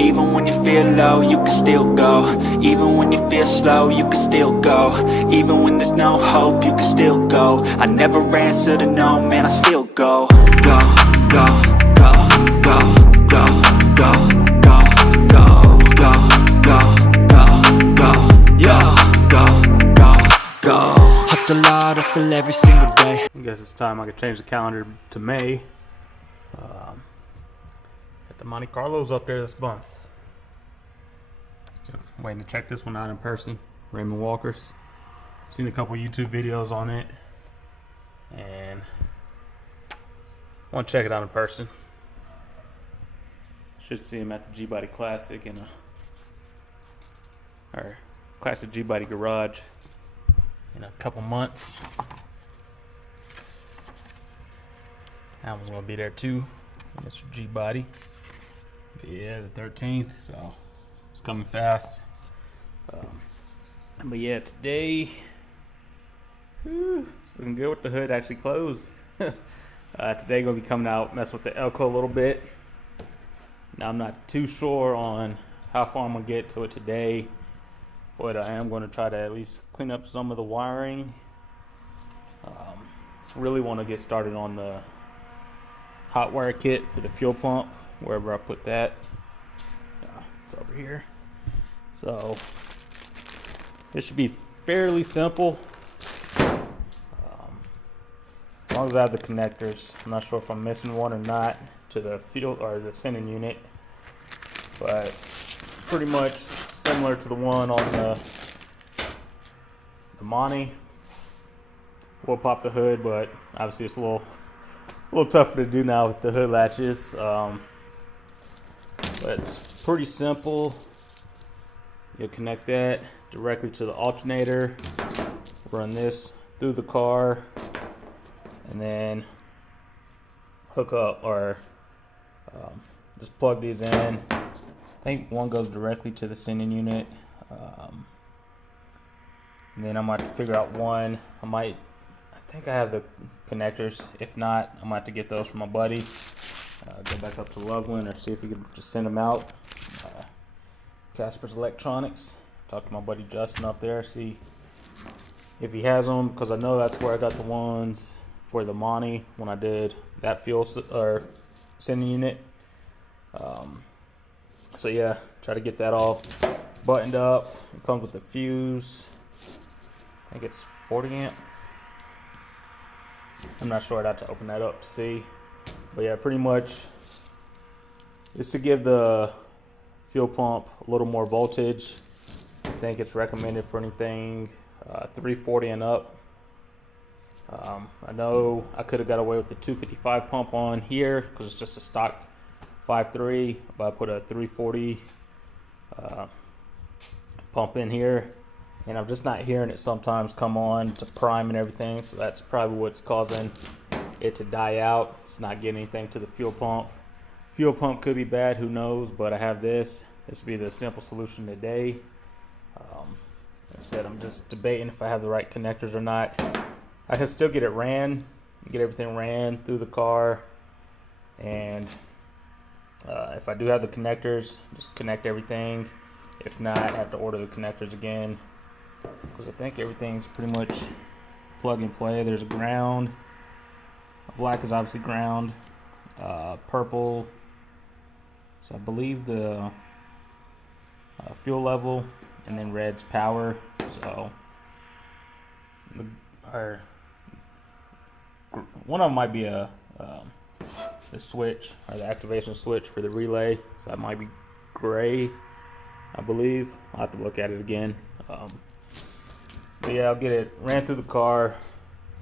Even when you feel low, you can still go. Even when you feel slow, you can still go. Even when there's no hope, you can still go. I never answer to no, man, I still go. Go, go, go, go, go, go, go, go, go, go, go, go, yeah, go. Hustle hard, hustle every single day. I guess it's time I could change the calendar to May. Got the Monte Carlos up there this month. Still waiting to check this one out in person. Raymond Walker's. Seen a couple YouTube videos on it, and want to check it out in person. Should see him at the Gbody Classic or Classic Gbody Garage in a couple months. That one's gonna be there too, Mr. Gbody. Yeah, the 13th, so it's coming fast. But yeah, today, looking good with the hood actually closed. Today gonna be coming out, mess with the Elko a little bit. Now I'm not too sure on how far I'm gonna get to it today, but I am gonna try to at least clean up some of the wiring. Really want to get started on the hot wire kit for the fuel pump, wherever I put that. It's over here. So this should be fairly simple. As long as I have the connectors. I'm not sure if I'm missing one or not to the fuel or the sending unit, but pretty much similar to the one on the Monte. We'll pop the hood, but obviously it's a little tougher to do now with the hood latches. But it's pretty simple. You'll connect that directly to the alternator, run this through the car, and then hook up or just plug these in. I think one goes directly to the sending unit, and then I might have to figure out one. I think I have the connectors. If not, I might have to get those from my buddy. Go back up to Loveland or see if we can just send them out. Caspers Electronics. Talk to my buddy Justin up there, see if he has them, because I know that's where I got the ones for the Monte when I did that fuel or sending unit. So yeah, try to get that all buttoned up. It comes with the fuse. I think it's 40 amp. I'm not sure. I'd have to open that up to see. But yeah, pretty much it's to give the fuel pump a little more voltage. I think it's recommended for anything 340 and up. I know I could have got away with the 255 pump on here because it's just a stock 5.3, but I put a 340 pump in here, and I'm just not hearing it sometimes come on to prime and everything, so that's probably what's causing it to die out. It's not getting anything to the fuel pump. Fuel pump could be bad, who knows, but I have this. This would be the simple solution today. Like I said, I'm just debating if I have the right connectors or not. I can still get it ran, get everything ran through the car, and if I do have the connectors, just connect everything. If not, I have to order the connectors again, because I think everything's pretty much plug and play. There's a ground. Black is obviously ground. Purple, so I believe the fuel level, and then red's power. So one of them might be the switch, or the activation switch for the relay, so that might be gray, I believe. I'll have to look at it again. But yeah, I'll get it ran through the car.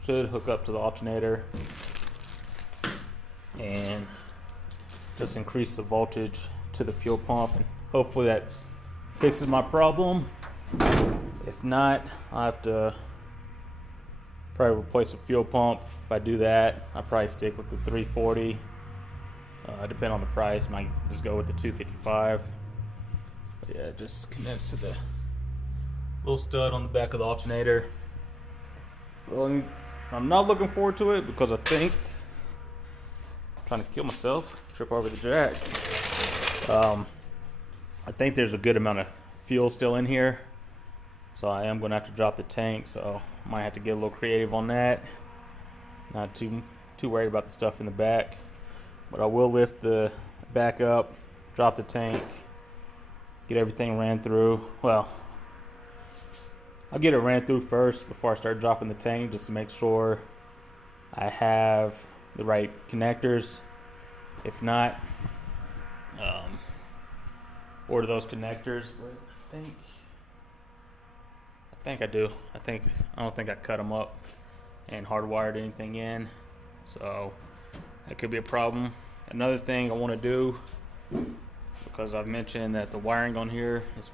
Should hook up to the alternator and just increase the voltage to the fuel pump, and hopefully that fixes my problem. If not, I'll have to probably replace the fuel pump. If I do that, I'll probably stick with the 340. Depending on the price, might just go with the 255. But yeah, it just connects to the little stud on the back of the alternator. Well, I'm not looking forward to it because I think I'm trying to kill myself, trip over the jack. I think there's a good amount of fuel still in here, so I am going to have to drop the tank, so might have to get a little creative on that. Not too worried about the stuff in the back, but I will lift the back up, drop the tank, get everything ran through. Well, I'll get it ran through first before I start dropping the tank, just to make sure I have the right connectors. If not, order those connectors. But I think I do. I don't think I cut them up and hardwired anything in, so that could be a problem. Another thing I want to do, because I've mentioned that the wiring on here is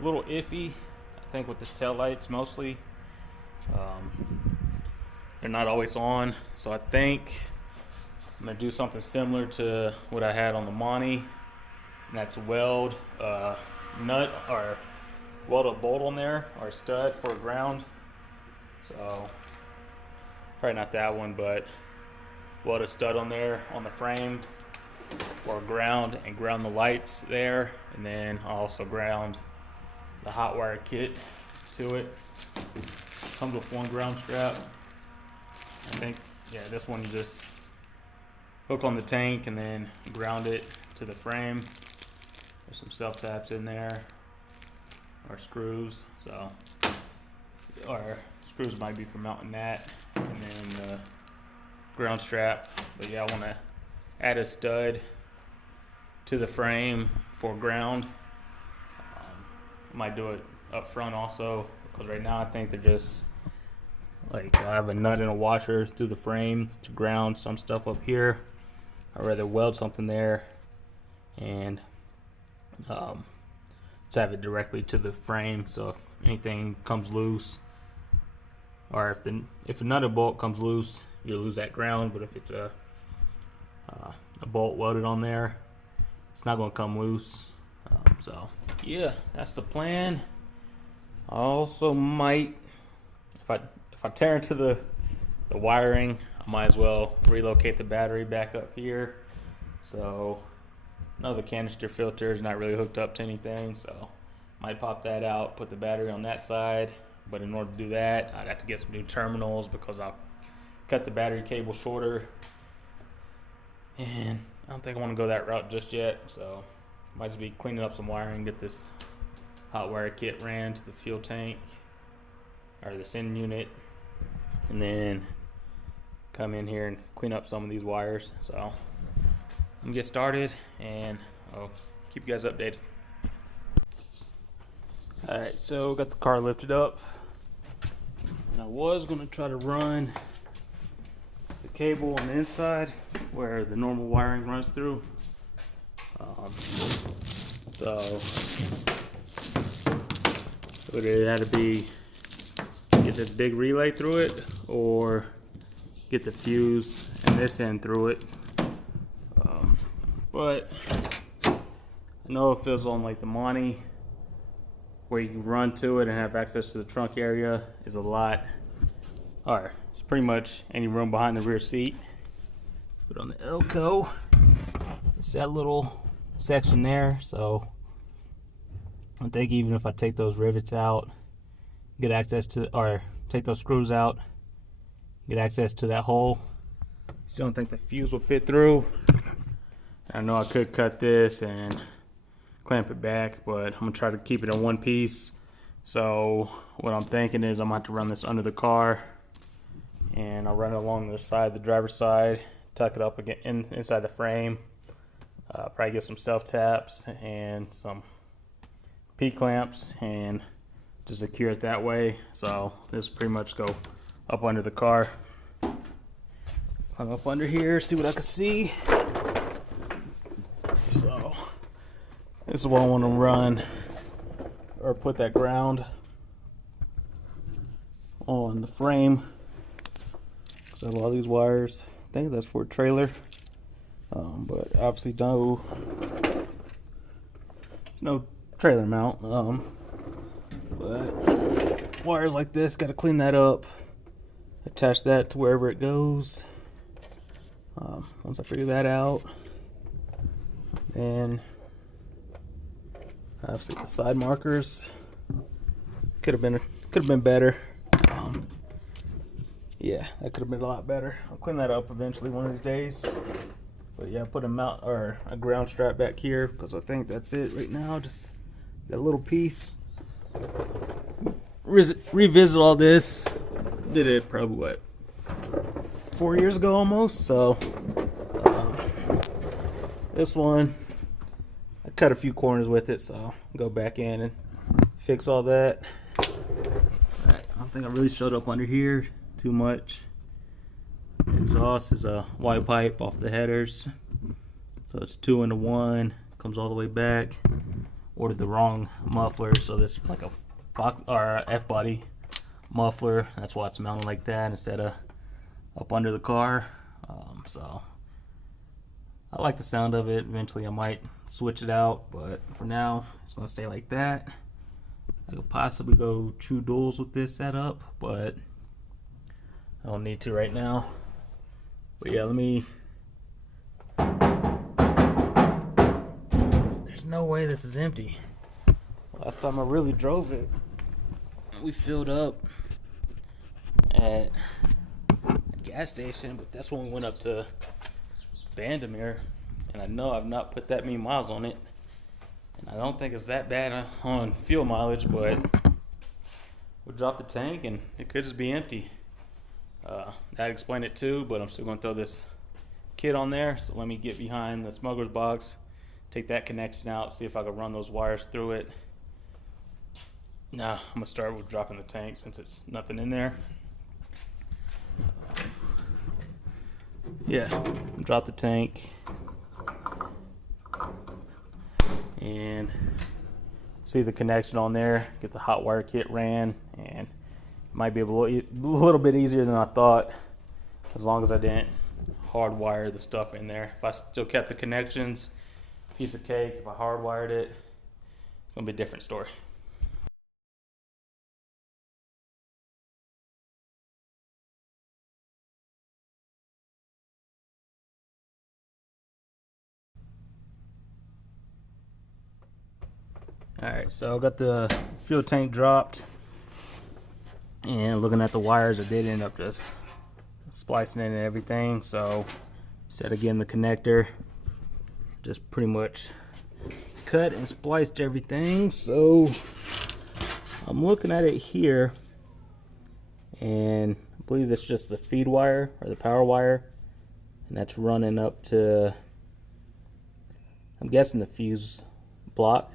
a little iffy, I think with the taillights mostly. They're not always on, so I think I'm going to do something similar to what I had on the Monty, and that's weld a nut or weld a bolt on there or a stud for a ground. So probably not that one, but weld a stud on there on the frame for a ground, and ground the lights there, and then I'll also ground the hot wire kit to it. Comes with one ground strap. I think, yeah, this one you just hook on the tank and then ground it to the frame. There's some self-taps in there, or screws, so, or screws might be for mounting that, and then the ground strap. But yeah, I want to add a stud to the frame for ground. I might do it up front also, because right now I think they're just like, I have a nut and a washer through the frame to ground some stuff up here. I'd rather weld something there and let's have it directly to the frame, so if anything comes loose, or if a nut or bolt comes loose, you'll lose that ground. But if it's a bolt welded on there, it's not going to come loose. So yeah, that's the plan. I also might, if I tear into the wiring, I might as well relocate the battery back up here. So another canister filter is not really hooked up to anything, so might pop that out, put the battery on that side. But in order to do that, I got to get some new terminals, because I'll cut the battery cable shorter, and I don't think I want to go that route just yet. So might just be cleaning up some wiring, get this hot wire kit ran to the fuel tank or the send unit, and then come in here and clean up some of these wires. So I'm gonna get started, and I'll keep you guys updated. Alright, so got the car lifted up, and I was gonna try to run the cable on the inside where the normal wiring runs through. So it either had to be get this big relay through it, or get the fuse and this end through it. But I know it feels on like the Monty, where you can run to it and have access to the trunk area, is a lot. Alright, it's pretty much any room behind the rear seat. But on the Elko, it's that little section there, so I think even if I take those rivets out, get access to, or take those screws out, get access to that hole, still don't think the fuse will fit through. I know I could cut this and clamp it back, but I'm gonna try to keep it in one piece. So what I'm thinking is I'm gonna have to run this under the car, and I'll run it along the side, the driver's side, tuck it up again inside the frame. Probably get some self taps and some P clamps and just secure it that way. So this will pretty much go up under the car. Climb up under here, see what I can see. So this is what I want to run, or put that ground on the frame. So I have all these wires. I think that's for a trailer, but obviously no trailer mount. But wires like this, got to clean that up, attach that to wherever it goes. Once I figure that out, then Obviously the side markers could have been better. Yeah, that could have been a lot better. I'll clean that up eventually one of these days. But yeah, put a mount or a ground strap back here because I think that's it right now. Just that little piece. Revisit all this. Did it probably what, 4 years ago almost. So this one, I cut a few corners with it, so I'll go back in and fix all that. Alright, I don't think I really showed up under here too much. Exhaust is a white pipe off the headers, so it's 2 into 1, comes all the way back. Ordered the wrong muffler, so this is like a Fox or F body muffler. That's why it's mounted like that instead of up under the car. So I like the sound of it. Eventually I might switch it out, but for now it's gonna stay like that. I could possibly go true duals with this setup, but I don't need to right now. But yeah, there's no way this is empty. Last time I really drove it, we filled up at a gas station, but that's when we went up to Vandermeer, and I know I've not put that many miles on it, and I don't think it's that bad on fuel mileage, but we dropped the tank and it could just be empty. That explained it too, but I'm still going to throw this kit on there. So let me get behind the smuggler's box, take that connection out, see if I can run those wires through it. Now I'm going to start with dropping the tank since it's nothing in there. Yeah, drop the tank and see the connection on there, get the hot wire kit ran, and might be a little bit easier than I thought, as long as I didn't hardwire the stuff in there. If I still kept the connections, piece of cake. If I hardwired it, it's gonna be a different story. Alright, so I got the fuel tank dropped, and looking at the wires, I did end up just splicing in and everything. So instead of getting the connector, just pretty much cut and spliced everything. So I'm looking at it here, and I believe that's just the feed wire or the power wire, and that's running up to, I'm guessing, the fuse block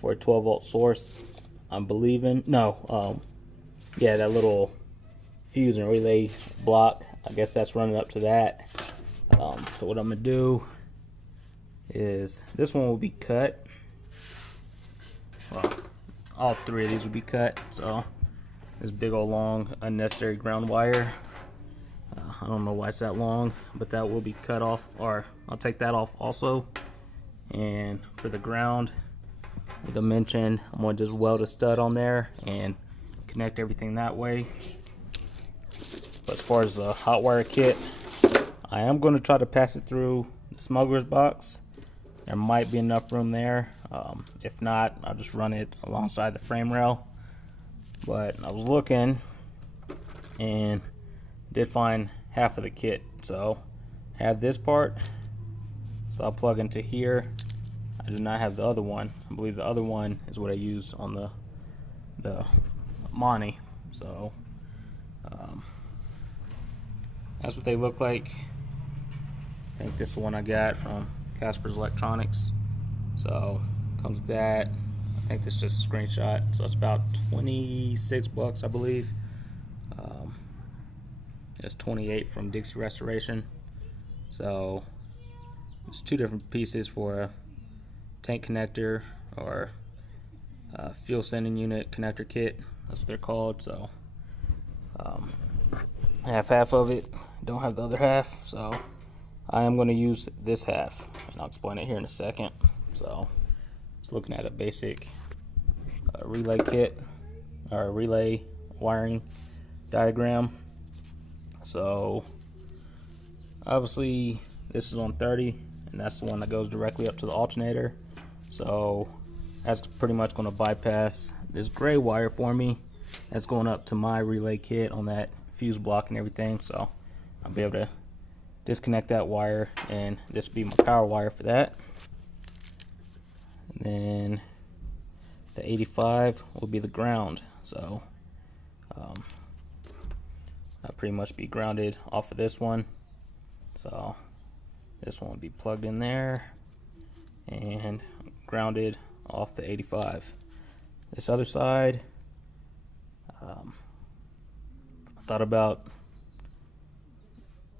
for a 12-volt source. I'm believing, no, yeah, that little fuse and relay block, I guess that's running up to that. So what I'm gonna do is, this one will be cut. Well, all 3 of these will be cut. So this big old long unnecessary ground wire, I don't know why it's that long, but that will be cut off, or I'll take that off also. And for the ground, like I mentioned, I'm going to just weld a stud on there and connect everything that way. But as far as the hot wire kit, I am going to try to pass it through the smuggler's box. There might be enough room there. If not, I'll just run it alongside the frame rail. But I was looking and did find half of the kit. So I have this part, so I'll plug into here. I do not have the other one. I believe the other one is what I use on the Monty. So that's what they look like. I think this is the one I got from Caspers Electronics. So comes with that. I think this is just a screenshot. So it's about 26 bucks, I believe. It's 28 from Dixie Restoration. So there's 2 different pieces for a tank connector, or fuel sending unit connector kit. That's what they're called. So I have half of it, don't have the other half, so I am going to use this half, and I'll explain it here in a second. So just looking at a basic relay kit, or relay wiring diagram. So obviously this is on 30, and that's the one that goes directly up to the alternator. So that's pretty much going to bypass this gray wire for me. That's going up to my relay kit on that fuse block and everything. So I'll be able to disconnect that wire, and this will be my power wire for that. And then the 85 will be the ground. So I'll pretty much be grounded off of this one. So this one will be plugged in there and grounded off the 85. This other side, I thought about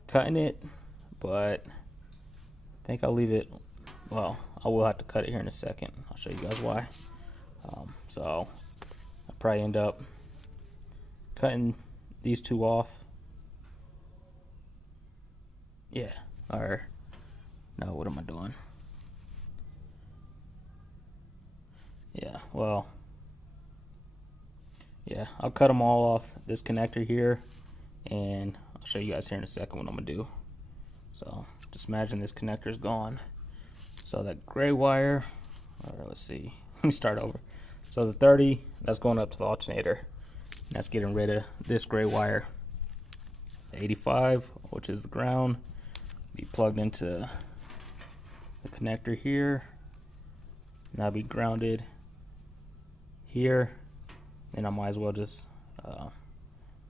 cutting it, but I think I'll leave it. Well, I will have to cut it here in a second. I'll show you guys why. So I'll probably end up cutting these two off. Yeah, or no, what am I doing? Yeah, well, yeah, I'll cut them all off this connector here, and I'll show you guys here in a second what I'm gonna do. So just imagine this connector is gone. So that gray wire, or let's see, let me start over. So the 30, that's going up to the alternator. That's getting rid of this gray wire. The 85, which is the ground, be plugged into the connector here. Now be grounded here. And I might as well just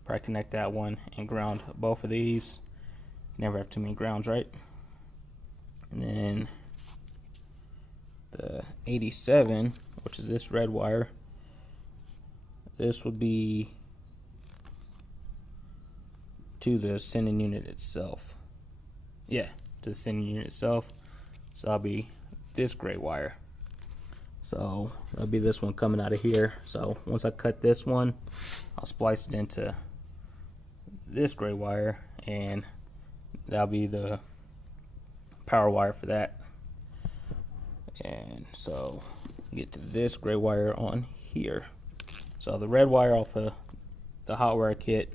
probably connect that one and ground both of these. Never have too many grounds, right? And then the 87, which is this red wire, this would be to the sending unit itself. Yeah, to the sending unit itself. So I'll be this gray wire. So that'll be this one coming out of here. So once I cut this one, I'll splice it into this gray wire, and that'll be the power wire for that. And so get to this gray wire on here. So the red wire off of the hot wire kit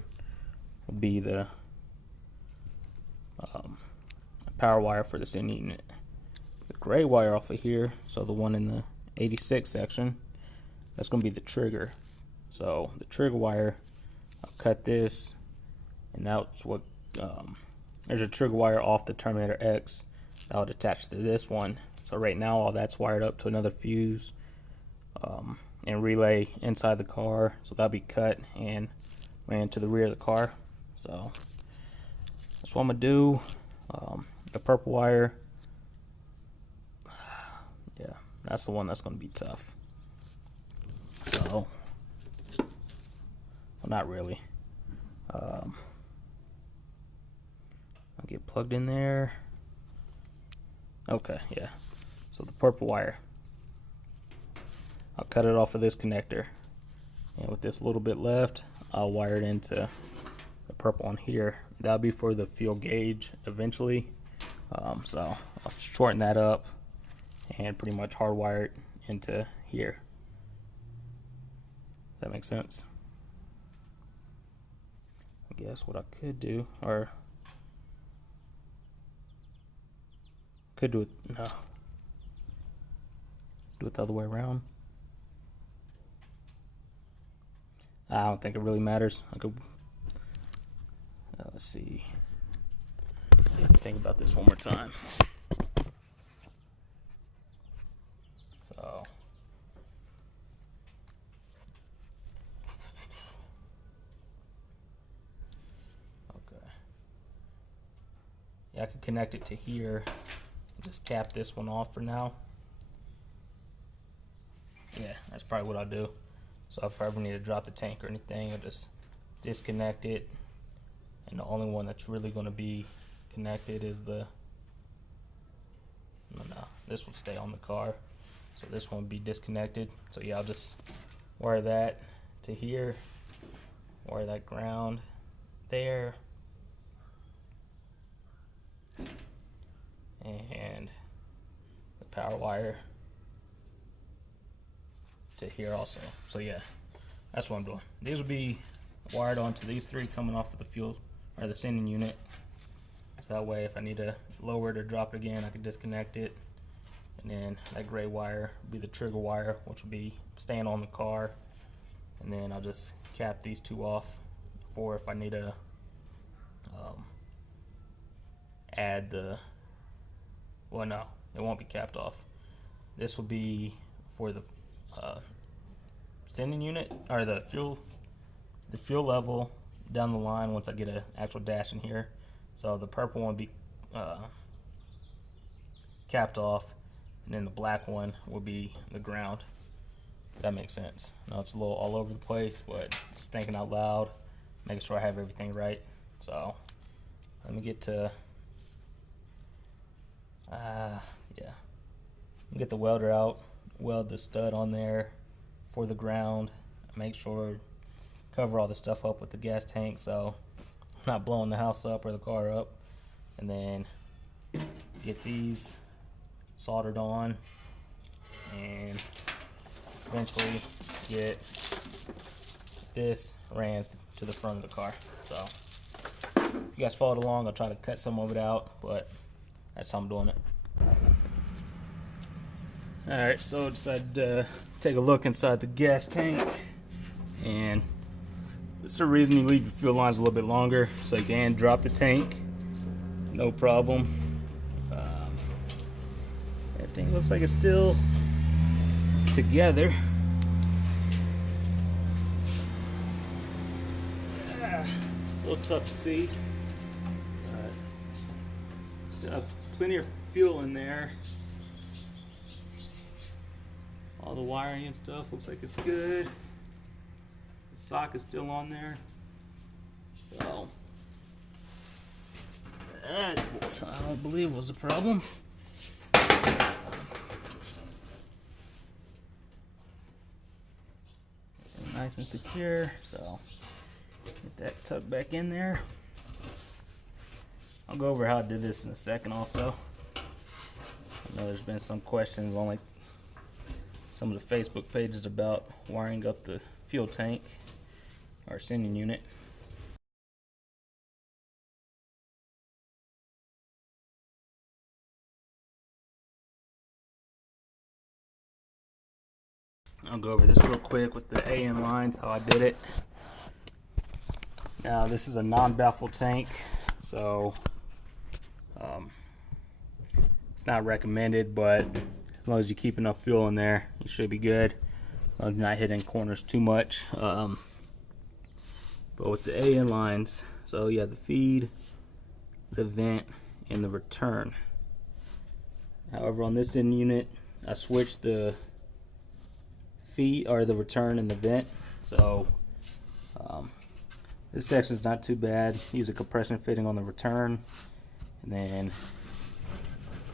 will be the power wire for the sending unit. The gray wire off of here, so the one in the 86 section, that's going to be the trigger. So the trigger wire, I'll cut this, and that's what there's a trigger wire off the Terminator X that would attach to this one. So right now all that's wired up to another fuse and relay inside the car, so that'll be cut and ran to the rear of the car. So that's what I'm gonna do. The purple wire, yeah, that's the one that's gonna be tough. So, well, not really. I'll get plugged in there. Okay, yeah. So the purple wire, I'll cut it off of this connector, and with this little bit left, I'll wire it into the purple one here. That'll be for the fuel gauge eventually. So I'll shorten that up and pretty much hardwire it into here. Does that make sense? I guess what I could do, or could do it, no, do it the other way around. I don't think it really matters. I could, let's see, think about this one more time. So okay, yeah, I could connect it to here. Just cap this one off for now. Yeah, that's probably what I'll do. So if I ever need to drop the tank or anything, I'll just disconnect it. And the only one that's really going to be connected is the, no, this will stay on the car. So this one will be disconnected. So yeah, I'll just wire that to here, wire that ground there, and the power wire to here also. So yeah, that's what I'm doing. These will be wired onto these three coming off of the fuel or the sending unit. So that way if I need to lower it or drop it again, I can disconnect it and then that gray wire will be the trigger wire, which will be staying on the car. And then I'll just cap these two off for if I need to add the, well, no, it won't be capped off. This will be for the sending unit, or the fuel level down the line once I get an actual dash in here. So the purple one will be capped off, and then the black one will be the ground. If that makes sense. Now it's a little all over the place, but just thinking out loud, making sure I have everything right. So let me get to get the welder out, weld the stud on there for the ground, make sure cover all the stuff up with the gas tank so I'm not blowing the house up or the car up, and then get these soldered on and eventually get this ran to the front of the car. So if you guys followed along, I'll try to cut some of it out, but that's how I'm doing it. Alright, so I decided to take a look inside the gas tank, and it's a reason you leave your fuel lines a little bit longer so you can drop the tank, no problem. Everything looks like it's still together. A little tough to see. Plenty of fuel in there. All the wiring and stuff looks like it's good. The socket's still on there. So that I don't believe was a problem. Nice and secure. So get that tucked back in there. I'll go over how I did this in a second also. I know there's been some questions on like some of the Facebook pages about wiring up the fuel tank or sending unit. I'll go over this real quick with the AN lines, how I did it. Now this is a non-baffle tank, so it's not recommended, but as long as you keep enough fuel in there, you should be good. As long as you're not hitting corners too much. But with the AN lines, so you have the feed, the vent, and the return. However, on this end unit, I switched the feed or the return and the vent. So this section is not too bad. Use a compression fitting on the return, and then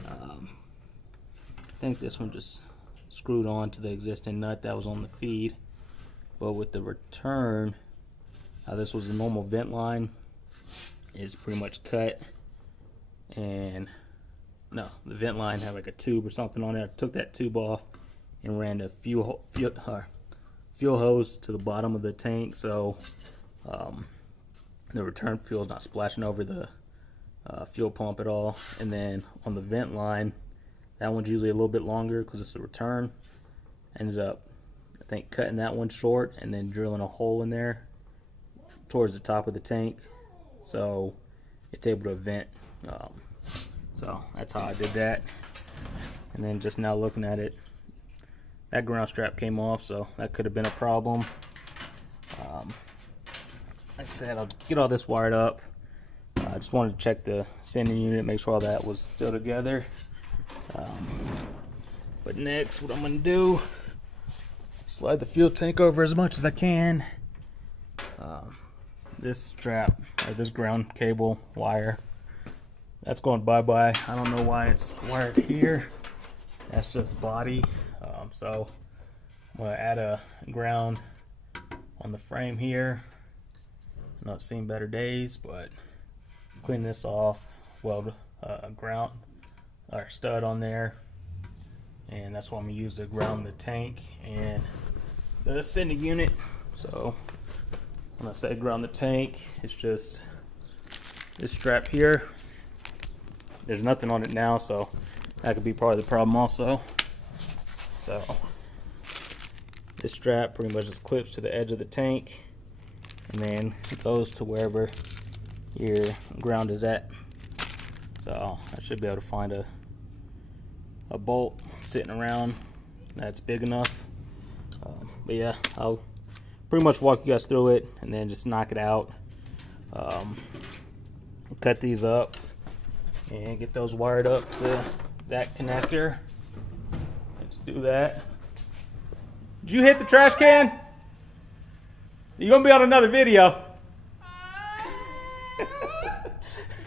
I think this one just screwed on to the existing nut that was on the feed. But with the return, this was a normal vent line, is pretty much cut, and no, the vent line had like a tube or something on there. I took that tube off and ran the fuel hose to the bottom of the tank, so the return fuel is not splashing over the fuel pump at all. And then on the vent line, that one's usually a little bit longer because it's the return. Ended up, I think, cutting that one short and then drilling a hole in there towards the top of the tank so it's able to vent. So that's how I did that. And then just now looking at it, that ground strap came off, so that could have been a problem. Like I said, I'll get all this wired up. I just wanted to check the sending unit, make sure all that was still together. But next, what I'm going to do, slide the fuel tank over as much as I can. This strap, or this ground cable wire, that's going bye-bye. I don't know why it's wired here. That's just body. So I'm going to add a ground on the frame here. Not seen better days, but clean this off, weld a ground or stud on there, and that's what I'm going to use to ground the tank and the sending unit. So when I say ground the tank, it's just this strap here. There's nothing on it now, so that could be part of the problem also. So this strap pretty much just clips to the edge of the tank and then it goes to wherever your ground is at. So I should be able to find a bolt sitting around that's big enough. But yeah, I'll pretty much walk you guys through it and then just knock it out. Cut these up and get those wired up to that connector. Let's do that. Did you hit the trash can? You're gonna be on another video.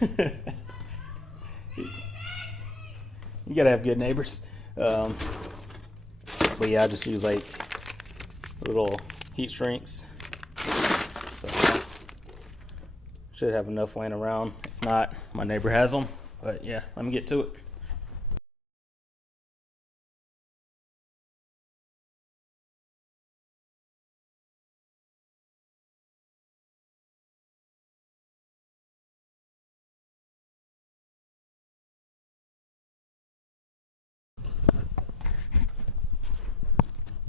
You gotta have good neighbors. But yeah, I just use like little heat shrinks. So should have enough laying around. If not, my neighbor has them. But yeah, let me get to it.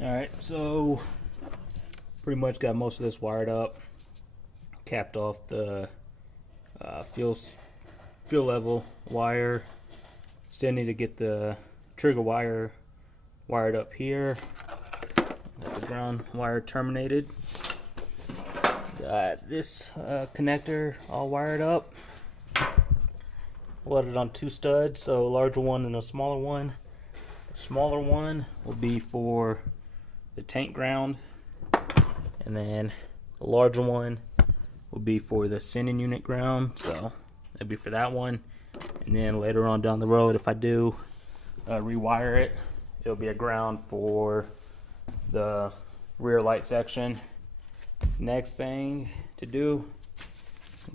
Alright, so pretty much got most of this wired up, capped off the fuel level wire. Still need to get the trigger wire wired up here. Got the ground wire terminated. Got this connector all wired up. Loaded on 2 studs, so a larger one and a smaller one. The smaller one will be for the tank ground, and then the larger one will be for the sending unit ground, so that'd be for that one. And then later on down the road, if I do rewire it, it'll be a ground for the rear light section. Next thing to do,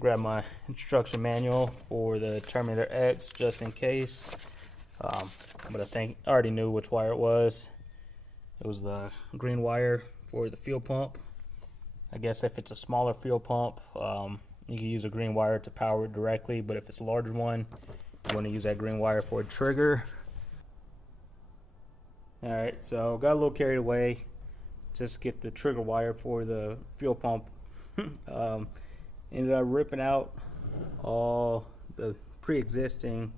grab my instruction manual for the Terminator X just in case, but I think I already knew which wire it was. It was the green wire for the fuel pump. I guess if it's a smaller fuel pump, you can use a green wire to power it directly, but if it's a larger one, you want to use that green wire for a trigger. Alright, so got a little carried away. Just get the trigger wire for the fuel pump. Ended up ripping out all the pre-existing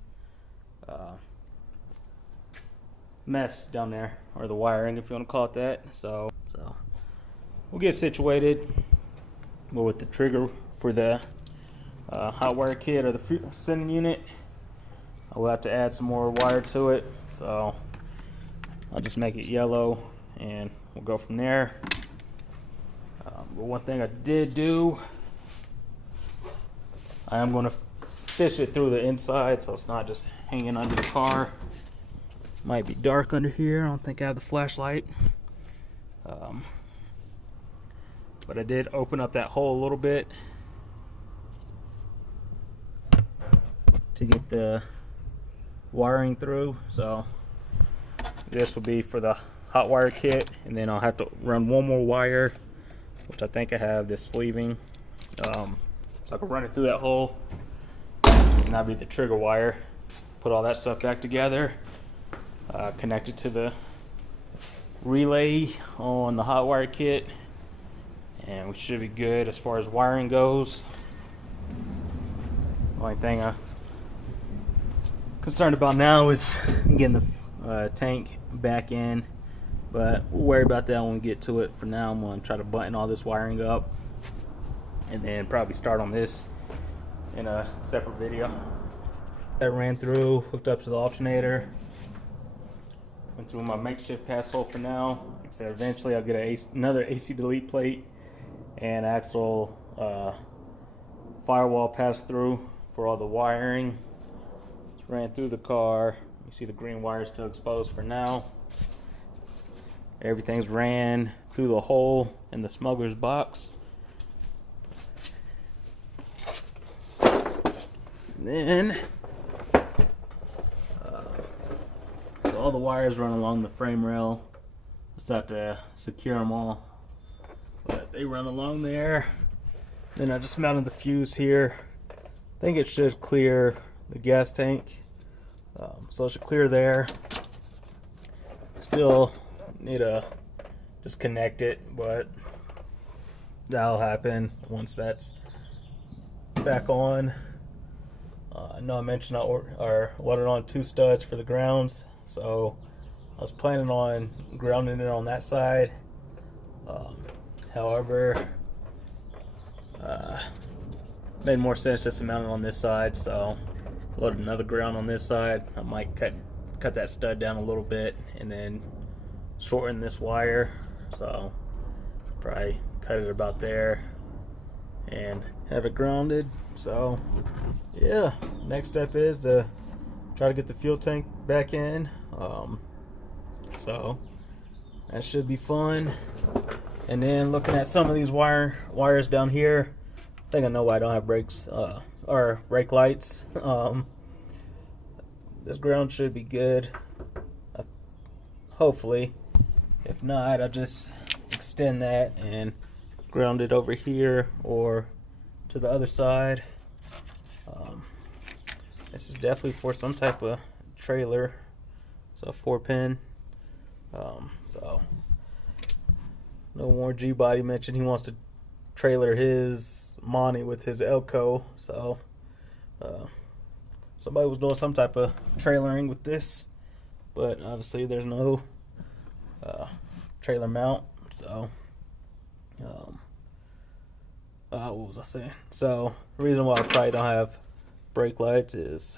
mess down there, or the wiring if you want to call it that. So we'll get situated. But with the trigger for the hot wire kit or the sending unit, I will have to add some more wire to it. So I'll just make it yellow and we'll go from there. But one thing I did do, I am going to fish it through the inside so it's not just hanging under the car. Might be dark under here. I don't think I have the flashlight. But I did open up that hole a little bit to get the wiring through. So this will be for the hot wire kit, and then I'll have to run one more wire, which I think I have this sleeving, so I can run it through that hole, and that'll be the trigger wire. Put all that stuff back together, connect it to the relay on the hot wire kit, and we should be good as far as wiring goes. The only thing I'm concerned about now is getting the tank back in, but we'll worry about that when we get to it. For now, I'm going to try to button all this wiring up and then probably start on this in a separate video. That ran through, hooked up to the alternator, went through my makeshift pass hole for now. Like I said, eventually I'll get another AC delete plate and actual firewall pass through for all the wiring. Just ran through the car. You see the green wire still exposed for now. Everything's ran through the hole in the smuggler's box. And then so all the wires run along the frame rail. Just have to secure them all, but they run along there. Then I just mounted the fuse here. I think it should clear the gas tank So it should clear there. Still need to just connect it, but that'll happen once that's back on. I know I mentioned I wanted on 2 studs for the grounds, so I was planning on grounding it on that side. However, made more sense just to mount it on this side, so load another ground on this side. I might cut that stud down a little bit and then shorten this wire, so probably cut it about there and have it grounded. So yeah, next step is to try to get the fuel tank back in. So that should be fun. And then looking at some of these wires down here, I think I know why I don't have brakes or brake lights. This ground should be good, hopefully. If not, I'll just extend that and ground it over here or to the other side. This is definitely for some type of trailer. It's a 4-pin. So no more Gbody mentioned he wants to trailer his Monty with his Elko. So somebody was doing some type of trailering with this, but obviously there's no trailer mount. So what was I saying? So the reason why I probably don't have brake lights is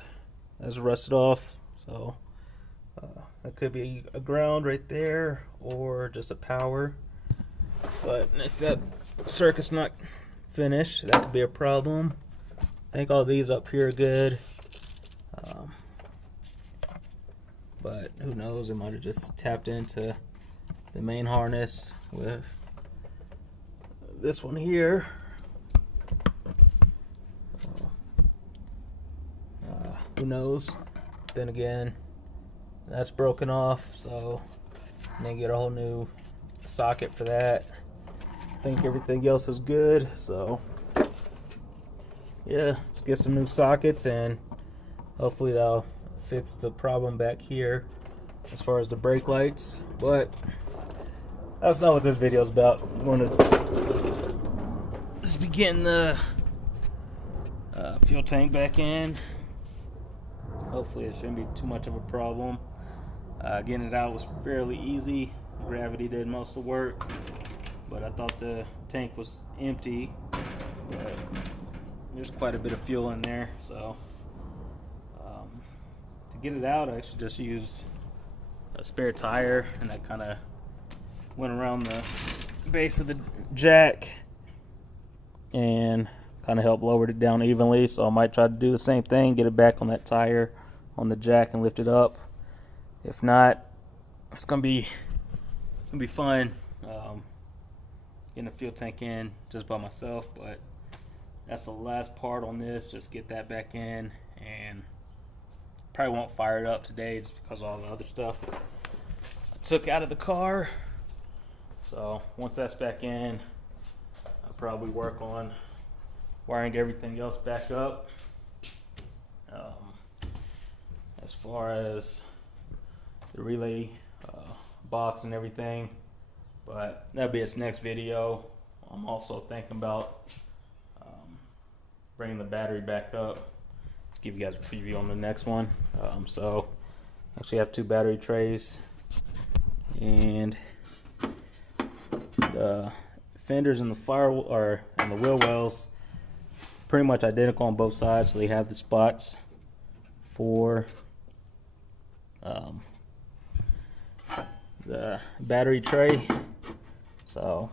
that's rusted off. So that could be a ground right there or just a power. But if that circuit's not finished, that could be a problem. I think all these up here are good. But who knows, it might have just tapped into the main harness with this one here. Who knows? Then again, that's broken off, so then get a whole new socket for that. I think everything else is good, so yeah, let's get some new sockets and hopefully that'll fix the problem back here as far as the brake lights. But that's not what this video is about. I want to just begin the fuel tank back in. Hopefully it shouldn't be too much of a problem. Getting it out was fairly easy. Gravity did most of the work, but I thought the tank was empty, but there's quite a bit of fuel in there. So to get it out, I actually just used a spare tire, and I kind of went around the base of the jack and kind of helped lower it down evenly. So I might try to do the same thing, get it back on that tire on the jack and lift it up. If not, it's gonna be fun getting the fuel tank in just by myself. But that's the last part on this. Just get that back in, and probably won't fire it up today just because of all the other stuff I took out of the car. So once that's back in, I'll probably work on wiring everything else back up. As far as the relay box and everything, but that'll be its next video. I'm also thinking about bringing the battery back up. Let's give you guys a preview on the next one. So actually I have 2 battery trays, and the fenders and the firewall and the wheel wells pretty much identical on both sides, so they have the spots for the battery tray. So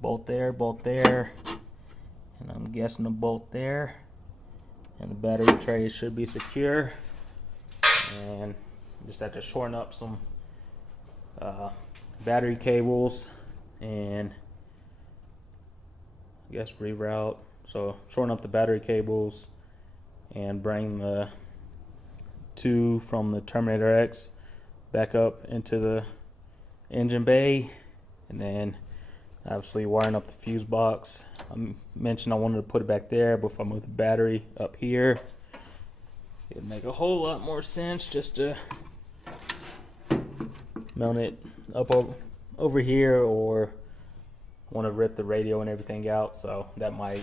bolt there, and I'm guessing a bolt there, and the battery tray should be secure. And just have to shorten up some battery cables and I guess reroute. So shorten up the battery cables and bring the 2 from the Terminator X back up into the engine bay, and then obviously wiring up the fuse box. I mentioned I wanted to put it back there, but if I move the battery up here, It'd make a whole lot more sense just to mount it up over here, or want to rip the radio and everything out, so that might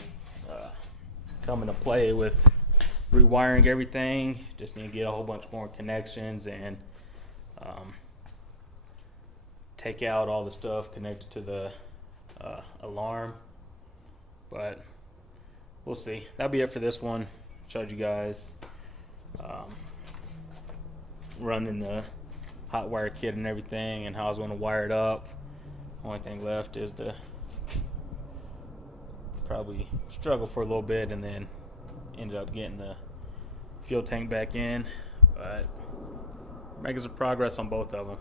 come into play with rewiring everything. Just need to get a whole bunch more connections and take out all the stuff connected to the alarm, but we'll see. That'll be it for this one. Showed you guys running the hot wire kit and everything and how I was going to wire it up. Only thing left is to probably struggle for a little bit and then ended up getting the fuel tank back in, but making some progress on both of them.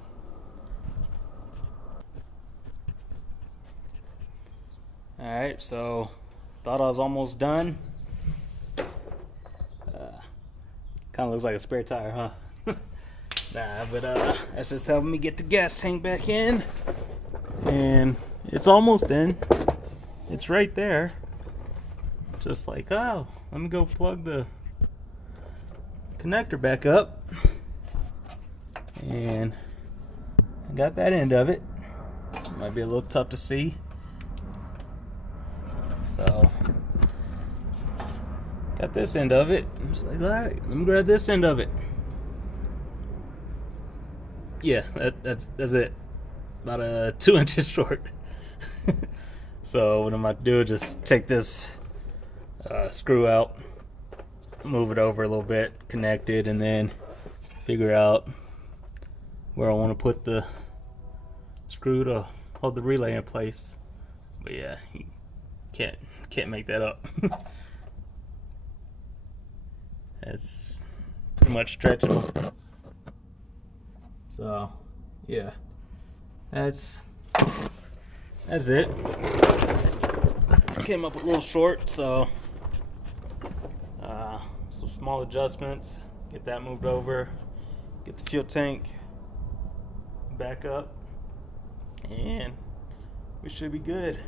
Alright, so thought I was almost done. Kind of looks like a spare tire, huh? Nah, but that's just helping me get the gas tank back in. And it's almost in. It's right there. Just like, oh, let me go plug the connector back up. And I got that end of it. It might be a little tough to see. So, got this end of it. I'm just like, alright, let me grab this end of it. Yeah, that's it. About 2 inches short. So what I'm about to do is just take this screw out, move it over a little bit, connect it, and then figure out where I want to put the screw to hold the relay in place. But yeah, you can't make that up. That's pretty much stretchable. So yeah, that's it. Came up a little short, so some small adjustments. Get that moved over, get the fuel tank back up, and we should be good.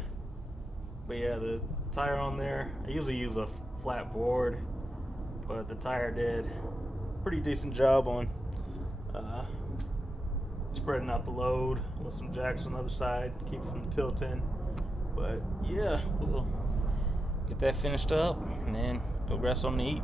But yeah, the tire on there, I usually use a flat board, but the tire did a pretty decent job on spreading out the load with some jacks on the other side to keep it from tilting. But yeah, we'll get that finished up and then go grab something to eat.